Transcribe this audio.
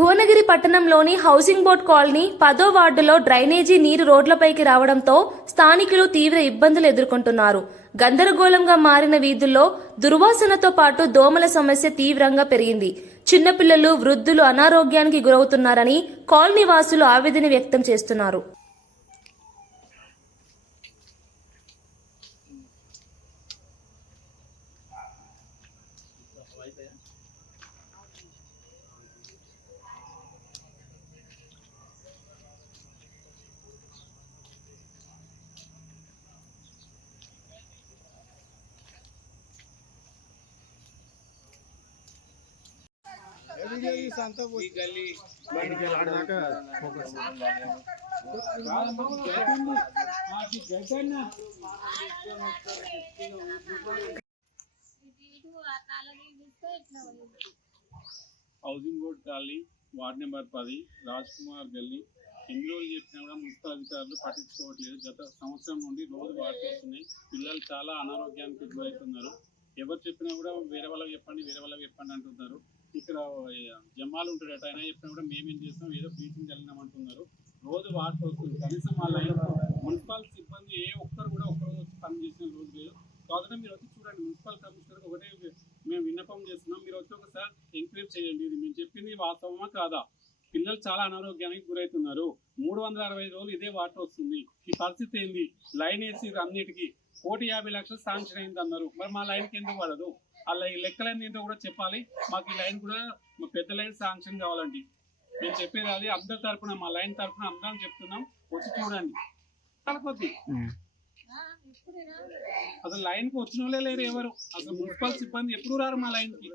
భువనగిరి పట్టణంలోని housing board colony పదో వార్డులో డ్రైనేజీ నీరు రోడ్లపైకి రావడంతో స్థానికులు తీవ్ర ఇబ్బందులు ఎదుర్కొంటున్నారు. గందరగోళంగా మారిన వీధుల్లో దుర్వాసనతో పాటు దోమల సమస్య తీవ్రంగా పెరిగింది. చిన్నపిల్లలు వృద్ధులు అనారోగ్యానికి గురవుతున్నారని కాలనీ వాసులు ఆవేదన వ్యక్తం చేస్తున్నారు. Housing board colony ward number పది రాజ్ కుమార్ గల్లీ. ఎన్ని రోజులు చెప్పినా కూడా మున్సిపల్ అధికారులు పట్టించుకోవట్లేదు. గత సంవత్సరం నుండి రోజు వాడుతున్నాయి పిల్లలు చాలా అనారోగ్యానికి గురవుతున్నారు ఎవరు చెప్పినా కూడా వేరే వాళ్ళకి చెప్పండి వేరే వాళ్ళకి చెప్పండి అంటున్నారు ఇక్కడ జమ్మాలు ఉంటాడట ఆయన చెప్పినా కూడా మేమేం చేస్తాం ఏదో మీటింగ్ వెళ్ళినాం అంటున్నారు రోజు వాడుతూ వస్తుంది. కనీసం వాళ్ళ మున్సిపల్ సిబ్బంది ఏ ఒక్కరు కూడా ఒక్కరోజు వచ్చి పని చేసిన రోజు లేదు. కాకుండా మీరు వచ్చి చూడండి మున్సిపల్ కమిషనర్కి ఒకటే మేము విన్నపం చేస్తున్నాం. మీరు వచ్చి ఒకసారి ఎంక్వైరీ చేయండి. ఇది మేము చెప్పింది వాస్తవమా కాదా? పిల్లలు చాలా అనారోగ్యానికి గురవుతున్నారు మూడు వందల అరవై రోజులు ఇదే వాటర్ వస్తుంది. ఈ పరిస్థితి ఏంది? లైన్ వేసి అన్నిటికీ కోటి యాభై లక్షలు శాంక్షన్ అయింది అన్నారు మరి మా లైన్కి ఎందుకు పడదు అలా ఈ లెక్కలన్నీ ఏంటో కూడా చెప్పాలి. మాకు ఈ లైన్ కూడా మా పెద్ద లైన్ శాంక్షన్ కావాలండి. నేను చెప్పేది అది అందరి తరపున మా లైన్ తరపున అందరం చెప్తున్నాం. వచ్చి చూడండి. తలకొద్ది అసలు లైన్కి వచ్చిన వాళ్ళే లేరు ఎవరు? అసలు మున్సిపల్ సిబ్బంది ఎప్పుడు రారు మా లైన్కి